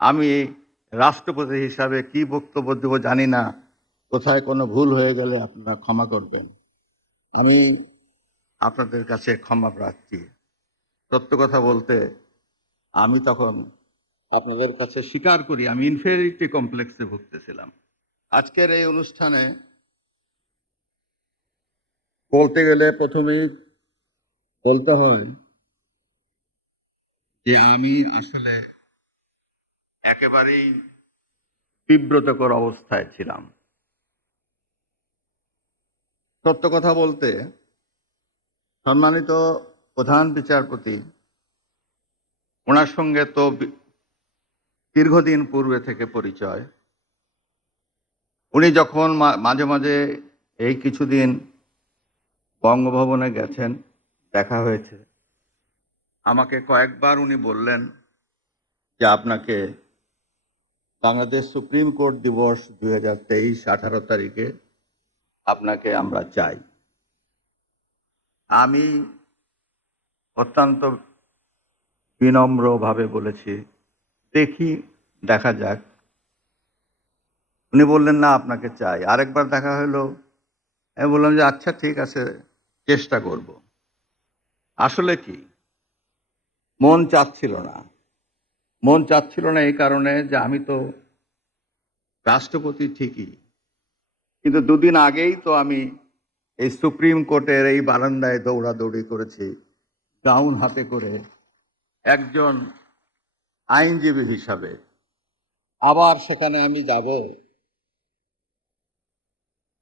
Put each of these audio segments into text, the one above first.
আমি রাষ্ট্রপতি হিসাবে কি বক্তব্য দেবো জানি না। কোথায় কোনো ভুল হয়ে গেলে আপনারা ক্ষমা করবেন। আমি আপনাদের কাছে ক্ষমা প্রার্থী। সত্য কথা বলতে, আমি তখন আপনাদের কাছে স্বীকার করি, আমি ইনফেরিটি কমপ্লেক্সে ভুগতেছিলাম। আজকের এই অনুষ্ঠানে বলতে গেলে প্রথমেই বলতে হয় যে আমি আসলে একেবারেই বিব্রতকর অবস্থায় ছিলাম। সত্য কথা বলতে সম্মানিত প্রধান বিচারপতি ওনার সঙ্গে তো দীর্ঘদিন পূর্বে থেকে পরিচয়। উনি যখন মা- মাঝে মাঝে এই কিছুদিন বঙ্গভবনে গেছেন দেখা হয়েছে। আমাকে কয়েকবার উনি বললেন যে আপনাকে বাংলাদেশ সুপ্রিম কোর্ট দিবস দুই হাজার তেইশ আঠারো তারিখে আপনাকে আমরা চাই। আমি অত্যন্ত বিনম্রভাবে বলেছি, দেখি, দেখা যাক। উনি বললেন, না, আপনাকে চাই। আরেকবার দেখা হলো। আমি বললাম যে আচ্ছা ঠিক আছে, চেষ্টা করব। আসলে কি? মন চাচ্ছিল না। মন চাচ্ছিল না এই কারণে যে আমি তো রাষ্ট্রপতি ঠিকই। কিন্তু দুদিন আগেই তো আমি এই সুপ্রিম কোর্টের এই বারান্দায় দৌড়াদৌড়ি করেছি গাউন হাতে করে একজন আইনজীবী হিসাবে। আবার সেখানে আমি যাব।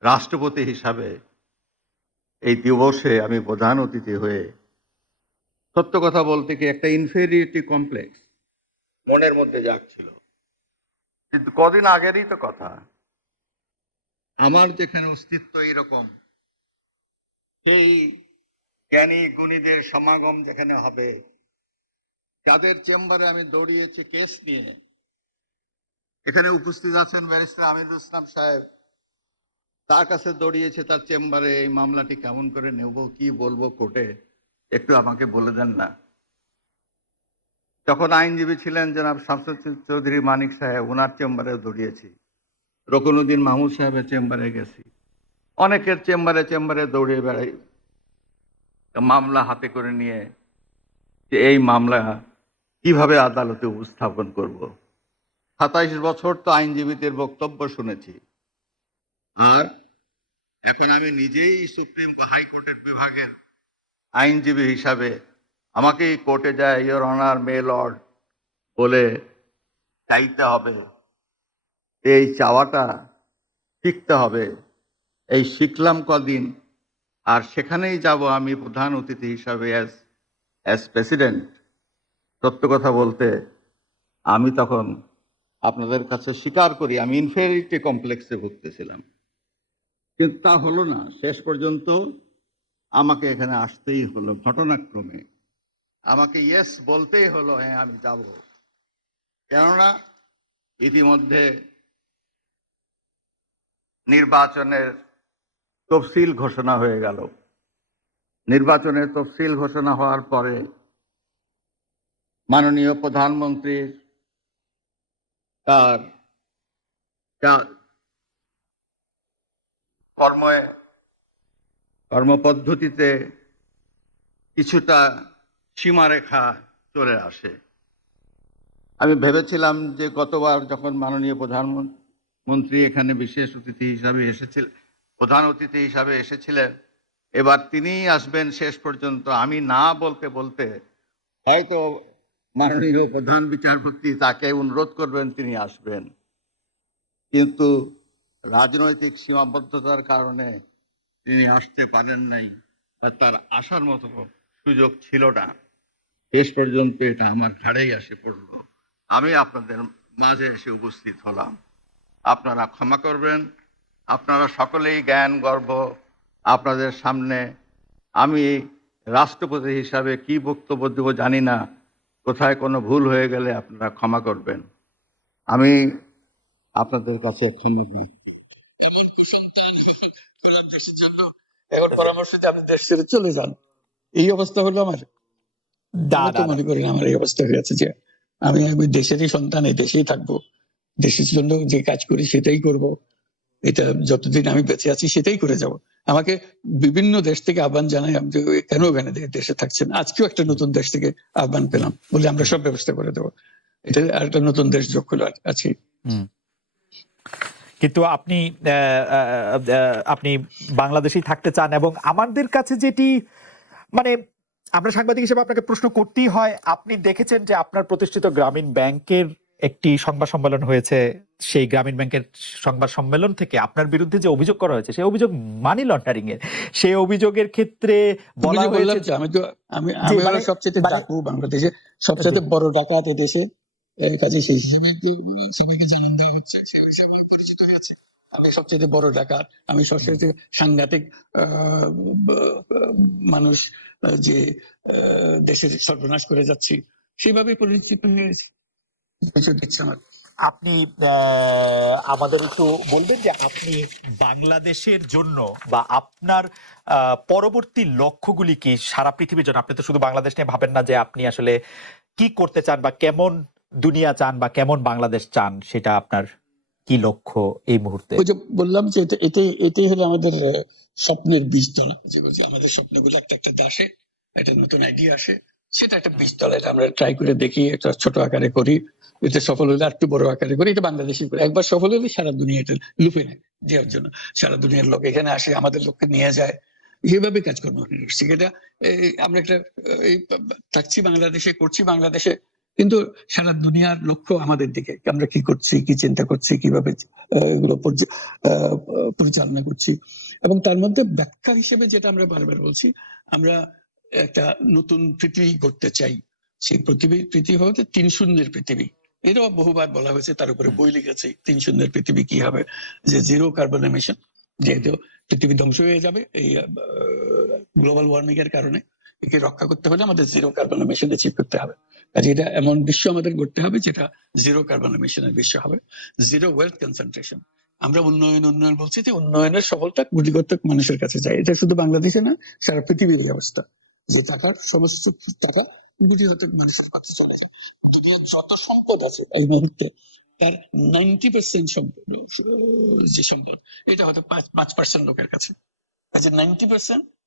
রাষ্ট্রপতি হিসাবে এই দিবসে আমি প্রধান অতিথি হয়ে সত্য কথা বলতে কি একটা ইনফেরিয়রিটি কমপ্লেক্স মনের মধ্যে যাচ্ছিল কিন্তু কদিন আগেরই তো কথা। আমার যেখানে অস্তিত্ব এইরকম সেই জ্ঞানী গুণীদের সমাগম যেখানে হবে যাদের চেম্বারে আমি দৌড়িয়েছি কেস নিয়ে এখানে উপস্থিত আছেন ব্যারিস্টার আমিরুল ইসলাম সাহেব। তার কাছে দৌড়িয়েছে তার চেম্বারে এই মামলাটি কেমন করে নেব কি বলব কোর্টে একটু আমাকে বলে দেন না। তখন আইনজীবী ছিলেন জনাব শামসুদ্দিন চৌধুরী মানিক সাহেব ওনার চেম্বারে দৌড়িয়েছি। রকনুদ্দিন মাহমুদ সাহেবের চেম্বারে গেছি। অনেকের চেম্বারে চেম্বারে দৌড়িয়ে বেড়াই। মামলা হাতে করে নিয়ে যে এই মামলা কীভাবে আদালতে উপস্থাপন করব। সাতাইশ বছর তো আইনজীবীদের বক্তব্য শুনেছি। আর এখন আমি নিজেই সুপ্রিম হাইকোর্টের বিভাগের আইনজীবী হিসাবে আমাকেই কোর্টে যায় ইয়োর অনার মে লর্ড বলে চাইতে হবে। এই চাওয়াটা শিখতে হবে। এই শিখলাম কদিন, আর সেখানেই যাব আমি প্রধান অতিথি হিসাবে অ্যাজ অ্যাজ প্রেসিডেন্ট সত্য কথা বলতে, আমি তখন আপনাদের কাছে স্বীকার করি, আমি ইনফেরিটি কমপ্লেক্সে ভুগতেছিলাম। কিন্তু তা হলো না, শেষ পর্যন্ত আমাকে এখানে আসতেই হলো ঘটনাক্রমে। আমাকে ইয়েস বলতেই হলো হ্যাঁ আমি যাব। কেননা ইতিমধ্যে নির্বাচনের তফসিল ঘোষণা হয়ে গেল। নির্বাচনের তফসিল ঘোষণা হওয়ার পরে মাননীয় প্রধানমন্ত্রীর তার কর্মে কর্মপদ্ধতিতে কিছুটা সীমারেখা চলে আসে। আমি ভেবেছিলাম যে গতবার যখন মাননীয় প্রধানমন্ত্রী এখানে বিশেষ অতিথি হিসাবে এসেছিল, প্রধান অতিথি হিসাবে এসেছিলেন, এবার তিনিই আসবেন শেষ পর্যন্ত। আমি না বলতে বলতে হয়তো মাননীয় প্রধান বিচারপতি তাকে অনুরোধ করবেন তিনি আসবেন। কিন্তু রাজনৈতিক সীমাবদ্ধতার কারণে তিনি আসতে পারেন নাই তার আসার মতো সুযোগ ছিল না। শেষ পর্যন্ত এটা আমার ঘাড়েই আসে পড়ল। আমি আপনাদের মাঝে এসে উপস্থিত হলাম। আপনারা ক্ষমা করবেন। আপনারা সকলেই জ্ঞান, গর্ব, আপনাদের সামনে আমি রাষ্ট্রপতি হিসাবে কি বক্তব্য দেব জানি না। কোথায় কোনো ভুল হয়ে গেলে আপনারা ক্ষমা করবেন। আমি আপনাদের কাছে ক্ষমা এমন দেশের জন্য, এখন পরামর্শ দিয়ে আপনি দেশ ছেড়ে চলে যান। এই অবস্থা হলো আমার। আমি তো মনে করি আমার এই অবস্থা হয়েছে যে আমি দেশেরই সন্তান এই দেশেই থাকব। দেশের জন্য যে কাজ করি সেটাই করব। এটা যতদিন আমি বেঁচে আছি সেটাই করে যাব। আমাকে বিভিন্ন দেশ থেকে আহ্বান জানাই আমি কেন ওখানে দেশে থাকছেন? আজকেও একটা নতুন দেশ থেকে আহ্বান পেলাম বলে আমরা সব ব্যবস্থা করে দেবো। এটা আর একটা নতুন দেশ যোগ করে আছি। কিন্তু আপনি আপনি বাংলাদেশেই থাকতে চান এবং আমাদের কাছে যেটি মানে আমরা সাংবাদিক হিসেবে আপনাকে প্রশ্ন করতেই হয় আপনি দেখেছেন যে আপনার প্রতিষ্ঠিত গ্রামীণ ব্যাংকের একটি সংবাদ সম্মেলন হয়েছে সেই গ্রামীণ ব্যাংকের সংবাদ সম্মেলন থেকে আপনার বিরুদ্ধে যে অভিযোগ করা হয়েছে সেই অভিযোগ মানি লন্ডারিং এর সেই অভিযোগের ক্ষেত্রে বলা হয়েছে আমি তো আমি আমি মানে- হলো সবচেয়ে মানে- ডাকু বাংলাদেশে সবচেয়ে বড় ডাকাত দেশে এই কাজে সেই হিসাবে মানে, সবাইকে জানান দেওয়া হচ্ছে সেই হিসাবে পরিচিত হয়ে আছে। আমি সবচেয়ে বড় ডাকাত আমি সবচেয়ে সাংঘাতিক আহ, মানুষ যে আহ, দেশের সর্বনাশ করে যাচ্ছি। সেইভাবে আমার আপনি আহ, আমাদের একটু বলবেন যে আপনি বাংলাদেশের জন্য বা আপনার আহ, পরবর্তী লক্ষ্যগুলি কি সারা পৃথিবীর জন্য? আপনি তো শুধু বাংলাদেশ নিয়ে ভাবেন না যে আপনি আসলে কি করতে চান বা কেমন দুনিয়া চান বা কেমন বাংলাদেশ চান সেটা আপনার কি লক্ষ্য এই মুহূর্তে? ওই যে বললাম যে এটা এটাই এটাই হলো আমাদের স্বপ্নের বীজতলা যে বলছি, আমাদের স্বপ্নগুলো একটা একটা আসে একটা নতুন আইডিয়া আসে, সেটা একটা বীজতলা এটা আমরা ট্রাই করে দেখি, একটা ছোট আকারে করি এটা সফল হলে একটু বড় আকারে করি, এটা বাংলাদেশি করে। একবার সফল হলে সারা দুনিয়া এটা লুপে নেয়, দেওয়ার জন্য। সারা দুনিয়ার লোক এখানে আসে, আমাদের লোককে নিয়ে যায়। এইভাবে কাজ করব আমরা একটা থাকছি বাংলাদেশে, করছি বাংলাদেশে কিন্তু সারা দুনিয়ার লক্ষ্য আমাদের দিকে আমরা কি করছি, কি চিন্তা করছি, কীভাবে এগুলো পরিচালনা করছি। এবং তার মধ্যে ব্যাখ্যা হিসেবে যেটা আমরা বারবার বলছি, আমরা একটা নতুন পৃথিবী গড়তে চাই। সেই পৃথিবী পৃথিবী হচ্ছে তিন শূন্যের পৃথিবী। এটাও বহুবার বলা হয়েছে, তার উপরে বই লিখেছে, তিন শূন্যের পৃথিবী কি হবে? যে জিরো কার্বন এমিশন যেহেতু পৃথিবী ধ্বংস হয়ে যাবে, এই গ্লোবাল ওয়ার্মিং এর কারণে। একে রক্ষা করতে হলে আমাদের জিরো কার্বন এমিশন অ্যাচিভ করতে হবে। কাজে এটা এমন বিশ্ব আমাদের গড়তে হবে যেটা জিরো কার্বন এমিশনের বিশ্ব হবে। জিরো ওয়েলথ কনসেন্ট্রেশন আমরা উন্নয়ন উন্নয়ন বলছি যে উন্নয়নের সফলতা গুটিগত মানুষের কাছে যায়। এটা শুধু বাংলাদেশে না, সারা পৃথিবীর ব্যবস্থা যে টাকার সমস্ত টাকা গুটিগত মানুষের কাছে চলে যায়। দুনিয়ার যত সম্পদ আছে এই মুহূর্তে, তার নাইনটি পার্সেন্ট সম্পদ যে সম্পদ, এটা হয়তো পাঁচ পাঁচ পার্সেন্ট লোকের কাছে। কাজে নাইনটি পার্সেন্ট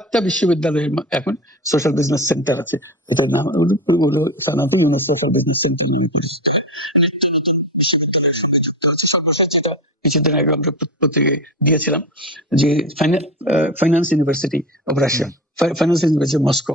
সাতটা বিশ্ববিদ্যালয়ের এখন সোশ্যাল বিজনেস সেন্টার আছে। এটার নাম হলো সাধারণত সোশ্যাল বিজনেস সেন্টার নামে পরিচিত নিত্য নতুন বিশ্ববিদ্যালয়ের সঙ্গে যুক্ত আছে। সর্বশেষ যেটা কিছুদিন আগে আমরা পত্রিকায় দিয়েছিলাম যে finance university of Russia finance university Moscow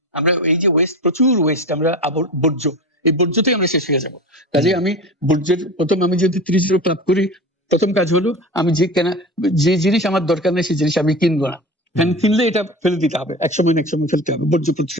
আমরা এই যে ওয়েস্ট প্রচুর ওয়েস্ট আমরা বর্জ্য এই বর্জ্যতেই আমরা শেষ হয়ে যাব। কাজে আমি বর্জ্যের প্রথম আমি যদি ত্রিশ লাভ করি প্রথম কাজ হলো আমি যে কেনা যে জিনিস আমার দরকার নেই সেই জিনিস আমি কিনবো না। কিনলে এটা ফেলে দিতে হবে এক সময় এক সময় ফেলতে হবে বর্জ্য প্রচুর।